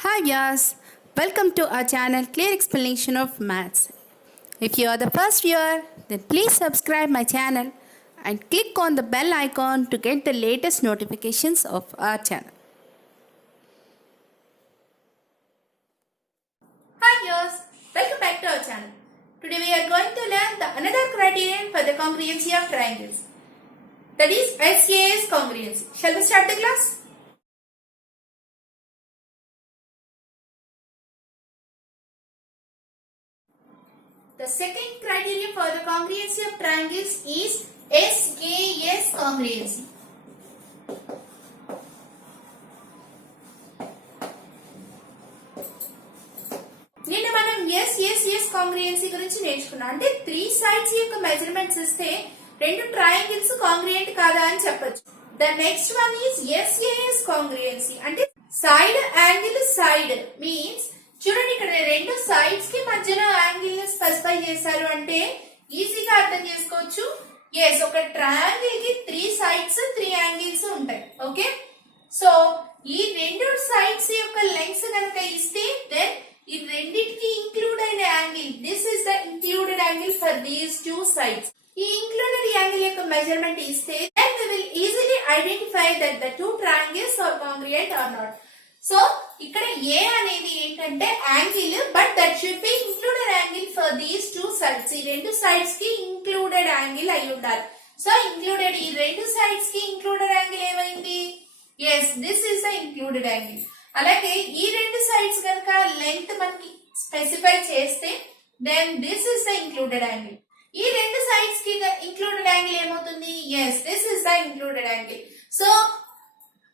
Hi guys, welcome to our channel Clear Explanation of Maths. If you are the first viewer, then please subscribe my channel and click on the bell icon to get the latest notifications of our channel. Hi viewers, welcome back to our channel. Today we are going to learn another criterion for the congruency of triangles. That is SAS congruency. Shall we start the class? The second criterion for the congruency of triangles is SAS congruency. నిన్న మనం SAS congruency గురించి నేర్చుకున్నాం. అంటే 3 sides యొక్క మెజర్మెంట్స్ ఇస్తే రెండు ట్రయాంగిల్స్ కాంగ్రుయెంట్ కాదా అని చెప్పొచ్చు. The next one is SAS congruency. అంటే సైడ్ యాంగిల్ సైడ్ మీన్స్ చూడండి ఇక్కడ రెండు సైడ్స్ కి మధ్యలో యాంగిల్ ని స్పెసిఫై చేశారు అంటే ఈజీగా అర్థం చేసుకోవచ్చు. ఎస్, ఒక ట్రయాంగిల్ కి 3 సైడ్స్ 3 యాంగిల్స్ ఉంటాయి. ఓకే, సో ఈ రెండు సైడ్స్ యొక్క లెంగ్త్ కనుక ఇస్తే దెన్ ఈ రెండిటికి ఇంక్లూడ్ అయిన angle, this is the included angle for these 2 సైడ్స్. ఈ ఇంక్లూడెడ్ యాంగిల్ యొక్క మెజర్మెంట్ ఇస్తే then we will easily identify that the 2 triangles are congruent or not. So ఇక్కడ ఏ అనేది ఏంటంటే angle, but that should be included angle for these 2 సైడ్స్. ఈ రెండు sides కి included angle అయి ఉండాలి. సో ఇంక్లూడెడ్ ఈ రెండు సైడ్స్ కి ఇంక్లూడెడ్ యాంగిల్ ఏమైంది? Yes, this is the included angle. అలాగే ఈ రెండు సైడ్స్ కనుక లెంగ్త్ మనకి స్పెసిఫై చేస్తే then this is the included angle. ఈ రెండు సైడ్స్ కి ఇంక్లూడెడ్ యాంగిల్ ఏమవుతుంది? Yes, this is the included angle. So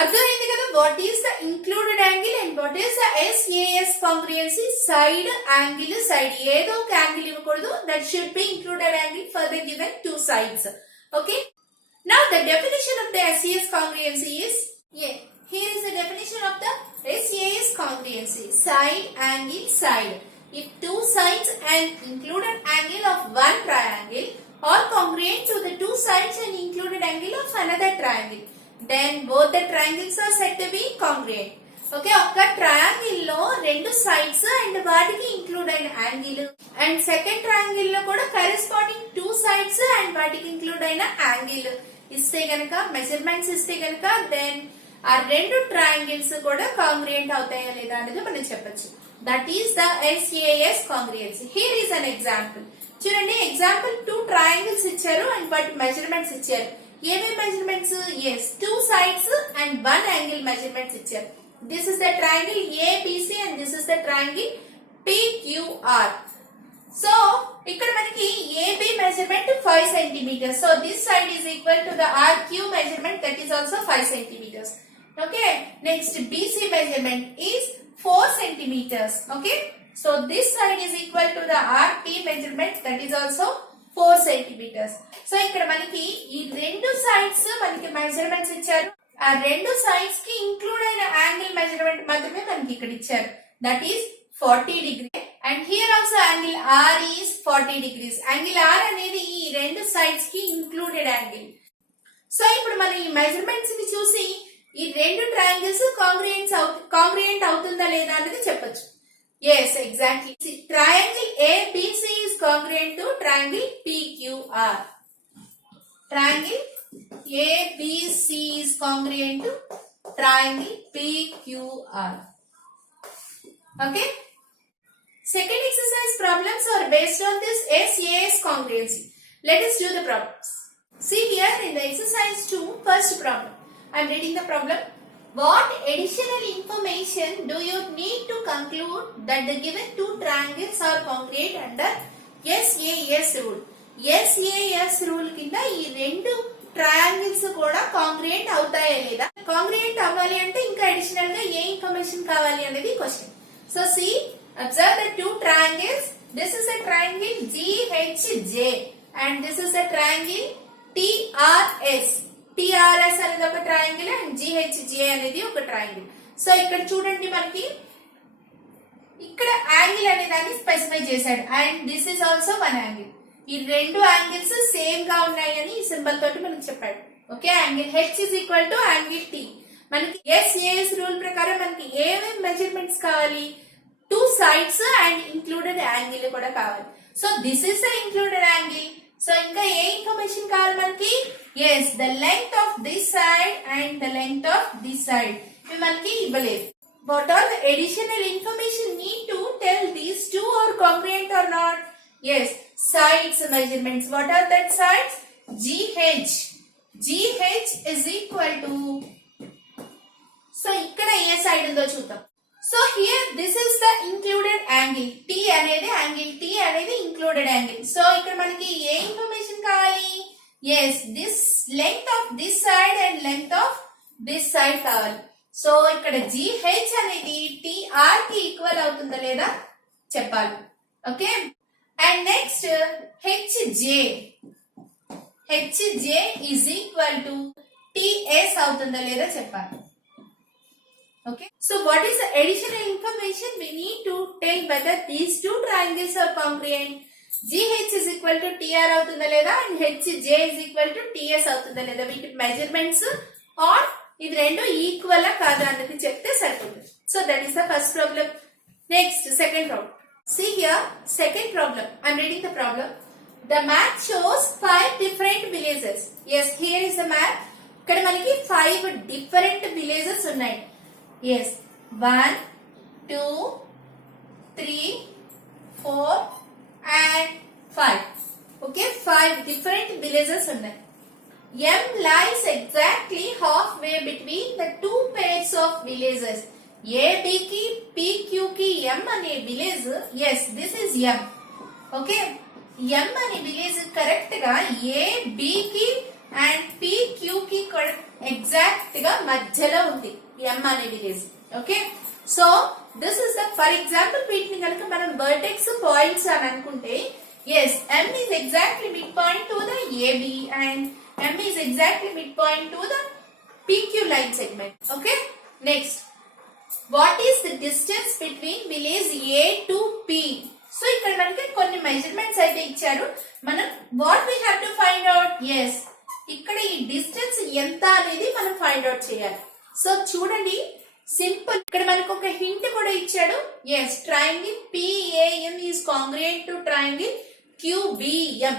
అర్థమైంది కదా what is the included angle and what is the SAS congruency. Side angle side ఏదో ఒక angle ఇవ్వకూడదు, that should be included angle for the given 2 sides. Okay, now the definition of the SAS congruency is here is the definition of the SAS congruency. Side angle side. If 2 sides and included angle of one triangle are congruent to the 2 sides and included angle of another triangle, then both the triangles are said to be congruent. Okay, ఒక ట్రయాంగిల్ లో రెండు sides and వాటికి ఇంక్లూడ్ అయిన angle and second triangle లో కూడా కరెస్పాండింగ్ 2 sides and వాటికి ఇంక్లూడ్ అయిన యాంగిల్ ఇస్తే గనక, మెజర్మెంట్స్ ఇస్తే గనక, దెన్ ఆ రెండు ట్రయాంగిల్స్ కూడా కాంగ్రుయెంట్ అవుతాయా లేదా అనేది మనం చెప్పొచ్చు. That is the SAS congruency. Here is an example. చూడండి, ఎగ్జాంపుల్ 2 ట్రయాంగిల్స్ ఇచ్చారు అండ్ వాటి మెజర్మెంట్స్ ఇచ్చారు. ఏమేమి measurements? Yes, 2 sides and 1 angle measurements ఇచ్చారు. This is the triangle ABC and this is the triangle PQR. So ఇక్కడ మనకి AB measurement 5 centimetres. So this side is equal to the RQ measurement, that is also 5 centimetres. Okay, next BC measurement is 4 centimetres. Okay, so this side is equal to the RP measurement, that is also 4 centimetres. So ఇక్కడ మనకి ఈ రెండు సైడ్స్ మనకి మెజర్మెంట్స్ ఇచ్చారు. ఆ రెండు sides కి ఇంక్లూడ్ అయిన యాంగిల్ మెజర్మెంట్ మాత్రమే మనకి ఇక్కడ ఇచ్చారు, that is 40 degree. And here also angle R is 40 degrees. Angle R అనేది ఈ రెండు సైడ్స్ కి ఇంక్లూడెడ్ యాంగిల్. సో ఇప్పుడు మనం ఈ మెజర్మెంట్స్ ని చూసి ఈ రెండు ట్రయాంగిల్స్ కాంగ్రుయెంట్ అవుతుందా లేదా అనేది చెప్పొచ్చు. Yes, exactly. See, triangle ABC is congruent to triangle PQR. Triangle ABC is congruent to triangle PQR. Okay. Second exercise problems are based on this SAS congruency. Let us do the problems. See here in the exercise 2, first problem. I am reading the problem. What additional information do you need to conclude that the given 2 triangles are congruent under SAS rule? SAS rule కింద ఈ రెండు ట్రయాంగిల్స్ కూడా కాంగ్రుయెంట్ అవుతాయా లేదా? కాంగ్రుయెంట్ అవ్వాలి అంటే ఇంకా అడిషనల్ గా ఏ ఇన్ఫర్మేషన్ కావాలి అనేది question. So see observe the 2 triangles. This is a triangle GHJ and this is a triangle TRS. TRS అనేది ఒక ట్రయాంగిల్ అండ్ GHJ అనేది ఒక ట్రయాంగిల్. సో ఇక్కడ చూడండి, మనకి ఇక్కడ యాంగిల్ అనే దాన్ని స్పెసిఫై చేశాడు అండ్ దిస్ ఇస్ ఆల్సో 1 యాంగిల్. ఈ రెండు యాంగిల్స్ సేమ్ గా ఉన్నాయని ఈ సింబల్ తోటి మనకు చెప్పాడు. Okay, angle H is equal to angle T. మనకి ఎస్ఏఎస్ రూల్ ప్రకారం మనకి ఏమేమి మెజర్మెంట్స్ కావాలి, 2 sides అండ్ ఇంక్లూడెడ్ యాంగిల్ కూడా కావాలి. So this is the included angle. So ఇంకా ఏ ఇన్ఫర్మేషన్ కావాలి మనకి, yes the length of this side and the length of this side ఇవి మనకి ఇవ్వలేదు. What are the additional information need to tell these two are congruent or not? Yes, sides measurements. What are that sides? GH. GH is equal to. So ఇక్కడ ఏ సైడ్ ఉందో చూద్దాం. So here this is the included angle. T అనేది angle, T అనేది included angle. So ఇక్కడ మనకి ఏ information కావాలి? Yes, this length of this side and length of this side కావాలి. So ఇక్కడ GH అనేది TR కి ఈక్వల్ అవుతుందా లేదా చెప్పాలి. Okay, and next HJ is equal to TS అవుతుందా లేదా చెప్పాలి. Okay, so what is the additional information we need to tell whether these two triangles are congruent. GH is equal to TR అవుతుందా లేదా and HJ is equal to TS అవుతుందా లేదా, వీటి measurements are ఇవి రెండు ఈక్వల్ కాదా అన్నది చెప్తే సరిపోతుంది. So that is the first problem. Next second problem. See here, second problem. I am reading the problem. The map shows 5 different villages. Yes, here is the map. ఇక్కడ మనకి 5 different villages ఉన్నాయి. Yes, 1, 2, 3, 4 and 5. Okay, 5 different villages ఉన్నాయి. M lies exactly halfway between the two pairs of villages. AB ki PQ ki M అనే village. yes, this is M. okay, M అనే village correct గా AB కి and PQ కి ఎగ్జాక్ట్ గా మధ్యలో ఉంది M అనే village. Okay, so this is the for example వీటిని కనుక మనం వర్టెక్స్ పాయింట్స్ అని అనుకుంటే, yes, M is exactly midpoint to the AB and M is exactly midpoint to the PQ line segment. Okay, next, what is the distance between village A to P? సో ఇక్కడ మనకి కొన్ని measurements అయితే ఇచ్చారు. మనం what we have to find out, yes ఇక్కడ ఈ distance ఎంత అనేది మనం ఫైండ్ అవుట్ చేయాలి. సో చూడండి, సింపుల్. ఇక్కడ మనకు ఒక హింట్ కూడా ఇచ్చాడు. Yes, triangle PAM is congruent to triangle QBM.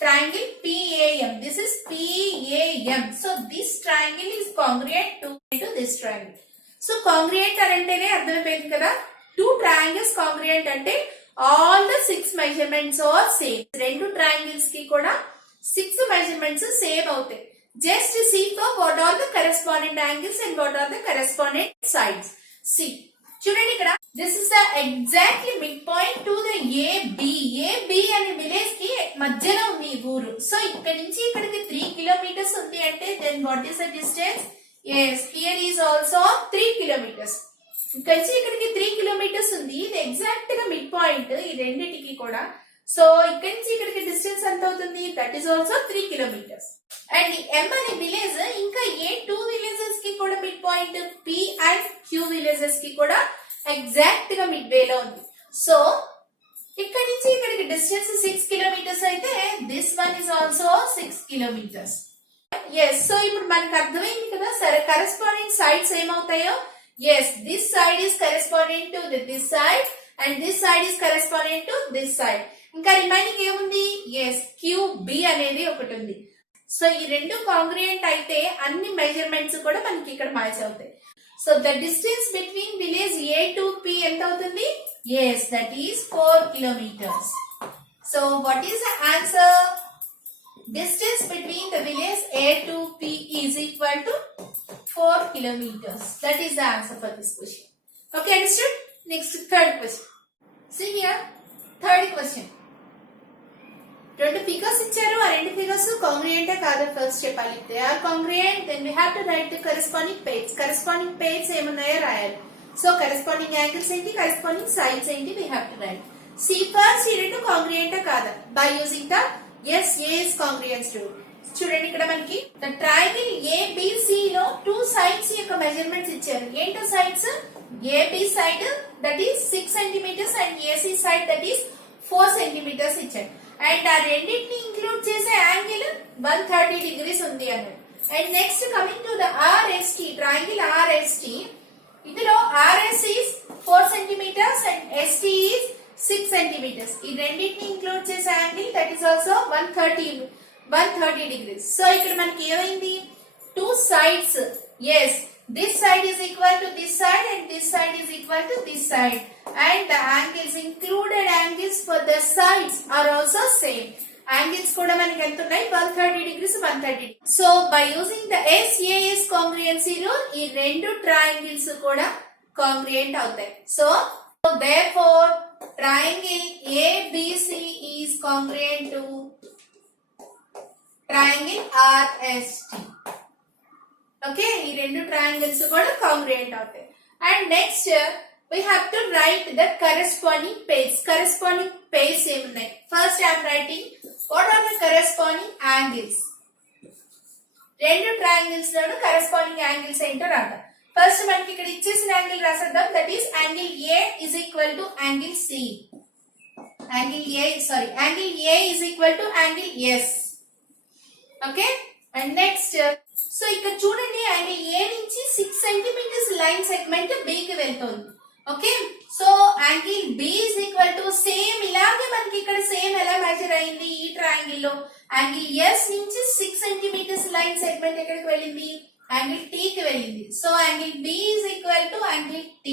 Triangle PAM. This is PAM. So this triangle is congruent to this triangle. So congruent అంటేనే అర్థమైపోయింది కదా. 2 triangles congruent అంటే all the 6 measurements are same. రెండు triangles కి కూడా 6 measurements same అవుతాయి. Just see for what are the corresponding angles and what are the corresponding sides. See. చూడండి ఇక్కడ, this is the exactly mid point to the AB. AB అనే విలేజ్ కి మధ్యలో ఉంది ఈ ఊరు. సో ఇక్కడ నుంచి ఇక్కడికి 3 kilometers ఉంది అంటే then what is the distance? Yes, here is also 3 kilometers. ఇక్కడ నుంచి ఇక్కడికి 3 kilometers ఉంది. ఇది ఎగ్జాక్ట్ గా మిడ్ పాయింట్ ఈ రెండింటికి కూడా. సో ఇక్కడ నుంచి ఇక్కడికి డిస్టెన్స్ ఎంత అవుతుంది? That is also 3 kilometers. And M అనే విలేజ్ ఇంకా ఏ 2 విలేజెస్ కి కూడా mid point, P and Q villages కి కూడా ఎగ్జాక్ట్ గా మిడ్ వే లో ఉంది. సో ఇక్కడ నుంచి ఇక్కడికి డిస్టెన్స్ 6 kilometers అయితే this one is also 6 kilometers. Yes, so ఇప్పుడు మనకు అర్థమైంది కదా సరే కరెస్పాండింగ్ సైడ్స్ ఏమవుతాయో. Yes, this side is corresponding to this side and this side is corresponding to this side. ఇంకా రిమైనింగ్ ఏముంది? ఎస్, QB అనేది ఒకటి ఉంది. సో ఈ రెండు కాంగ్రుయెంట్ అయితే అన్ని మెజర్మెంట్స్ కూడా మనకి ఇక్కడ మ్యాచ్ అవుతాయి. So the distance between village A to P ఎంత అవుతుంది? Yes, that is 4 kilometers. So what is the answer? Distance between the village A to P is equal to 4 kilometers. That is the answer for this question. Okay, understood? Next, third question. See here, third question. రెండు figures ఇచ్చారు. ఆ రెండు figures congruent కాదా first చెప్పాలి. They are congruent, then we have to write the corresponding pairs. Corresponding pairs ఏమున్నాయో రాయాలి. So corresponding angles ఏంటి, corresponding sides ఏంటి, we have to write. See first ఈ రెండు కాంగ్రుయెంట్ కాదా by using the yes A is congruence rule. చూడండి ఇక్కడ మనకి ద ట్రయాంగిల్ ABC లో 2 sides యొక్క మెజర్మెంట్స్ ఇచ్చారు. ఏంటో sides? AB side that is 6 centimeters and AC side that is 4 centimeters ఇచ్చారు. అండ్ ఆ రెండింటిని ఇంక్లూడ్ చేసే యాంగిల్ 130 degrees ఉంది అన్నది. And next coming to the RST, triangle RST. ఇందులో RS is 4 centimeters and ST is 6 centimeters. ఈ రెండింటిని ఇంక్లూడ్ చేసే angle that is also 130 degrees. So ఇక్కడ మనకి ఏమైంది? Two sides. Yes, this side is equal to this side and this side is equal to this side. And the angles, included angles for the sides are also same. Angles kuda manaki enta unnai 130 degrees 130. So by using the SAS congruency rule ee rendu triangles kuda congruent avutayi. So therefore triangle ABC is congruent to triangle RST. Okay, ee rendu triangles kuda congruent avutayi. And next we have to write the corresponding pairs. Corresponding pairs em unnai. First I am writing what are the corresponding angles. రెండు triangles లోను corresponding angles ఏంటో రాద్దాం. First మనకి ఇక్కడ ఇచ్చేసిన angle రాసేద్దాం. That is angle A is equal to angle C. Angle A is equal to angle S. Okay, and next so ఇక్కడ చూడండి యాంగిల్ A నుంచి 6 సెంటీమీటర్స్ లైన్ సెగ్మెంట్ B కి వెళ్తుంది. Okay, so angle B is equal to same ఇలాగే మనకి ఇక్కడ సేమ్ ఎలా మెజర్ అయింది ఈ ట్రయాంగిల్ లో యాంగిల్ S నుంచి 6 సెంటీమీటర్స్ లైన్ సెగ్మెంట్ ఎక్కడికి వెళ్ళింది? యాంగిల్ T కి వెళ్ళింది. So angle B is equal to angle T.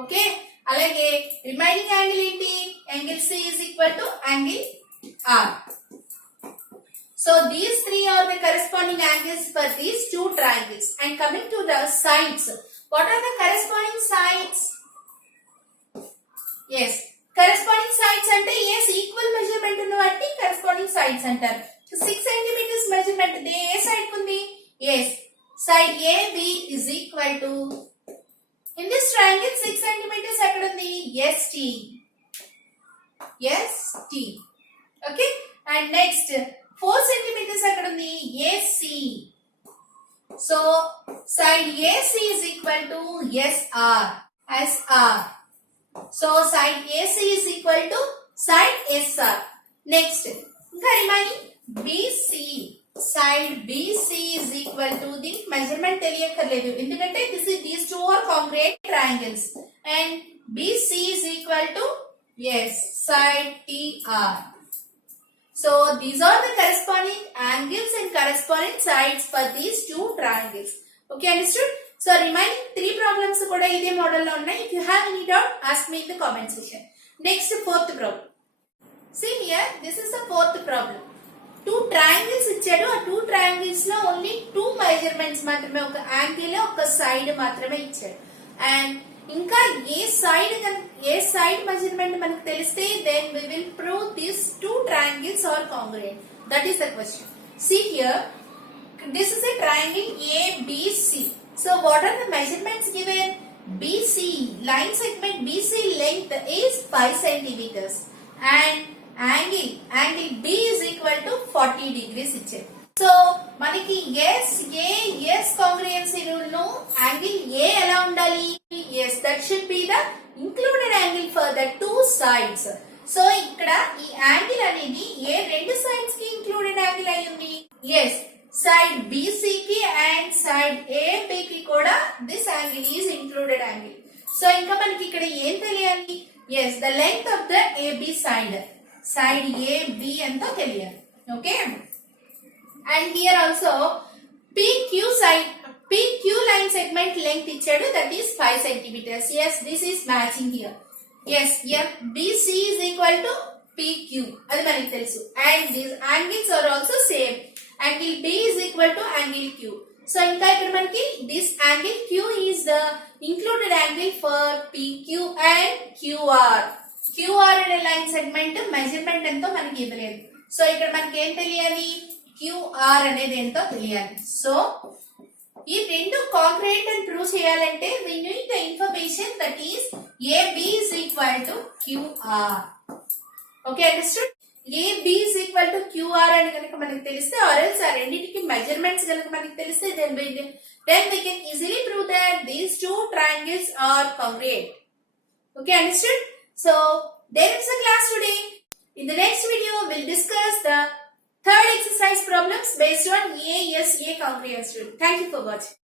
Okay, అలాగే రిమైనింగ్ యాంగిల్ ఏంటి? Angle C is equal to angle R. So these three are the corresponding angles for these two triangles. And coming to the sides, what are the corresponding sides? Yes, corresponding sides ante yes equal measurement unna vatti corresponding sides antaru. 6 centimeters measurement de A side kundi? Yes, side AB is equal to, in this triangle 6 centimeters ekkadundi? ST. Okay, and next 4 centimeters ekkadundi? AC. So side AC is equal to SR. So side AC is equal to side SR. Next, ఇంకా remaining BC. Side BC is equal to, the measurement తెలియక్కర్లేదు ఎందుకంటే these two are congruent triangles. And BC is equal to side TR. So these are the corresponding angles and corresponding sides for these two triangles. Okay, understood? So remaining 3 problems kuda ide model lo unnai. If you have any doubt, ask me in the comment section. Next, fourth problem. See here, this is the fourth problem. Two triangles ఇచ్చాడు. ఆ 2 triangles లో only 2 measurements మాత్రమే, ఒక యాంగిల్ ఒక సైడ్ మాత్రమే ఇచ్చాడు. And ఇంకా ఏ side measurement మనకు తెలిస్తే then we will prove these 2 triangles are congruent. That is the question. See here, this is a triangle ABC. So what are the measurements given? BC, line segment BC length is 5 centimeters and angle B is equal to 40 degrees ఇచ్చారు. సో మనకి yes congruency rule low angle A ఎలా ఉండాలి? Yes, that should be the included angle for the two sides. So ఇక్కడ ఈ యాంగిల్ అనేది ఏ రెండు sides కి included angle అయ్యింది? Yes, side BC కి and side AB కి కూడా this angle is included angle. So ఇంకా మనకి ఇక్కడ ఏం తెలియాలి? Yes, the length of the AB side AB ఎంతో తెలియాలి. Okay, and here also PQ line segment length ఇచ్చాడు, that is 5 centimeters. Yes, this is matching here. Yes, here BC is equal to PQ, అది మనకి తెలుసు. And these angles are also same. Angle B is equal to angle Q. So ఇంకా ఇక్కడ మనకి this angle Q is the included angle for PQ and QR. QR అనే line segment measurement ఎంతో మనకి ఇవ్వలేదు. సో ఇక్కడ మనకి ఏం తెలియాలి? QR అనేది ఎంతో తెలియాలి. సో ఈ రెండు కాంక్రీట్ అని ప్రూవ్ చేయాలంటే we need the information that is AB is equal to QR. Okay, understood? AB is equal to QR అని కనుక మనకి తెలిస్తే or else ఆ రెండింటికి మెజర్మెంట్స్ కనుక మనకి తెలిస్తే then we can easily prove that these two triangles are congruent. Okay, understood? So there is a class today. In the next video we'll discuss the Third exercise problems based on ASA congruence rule. Thank you for watching.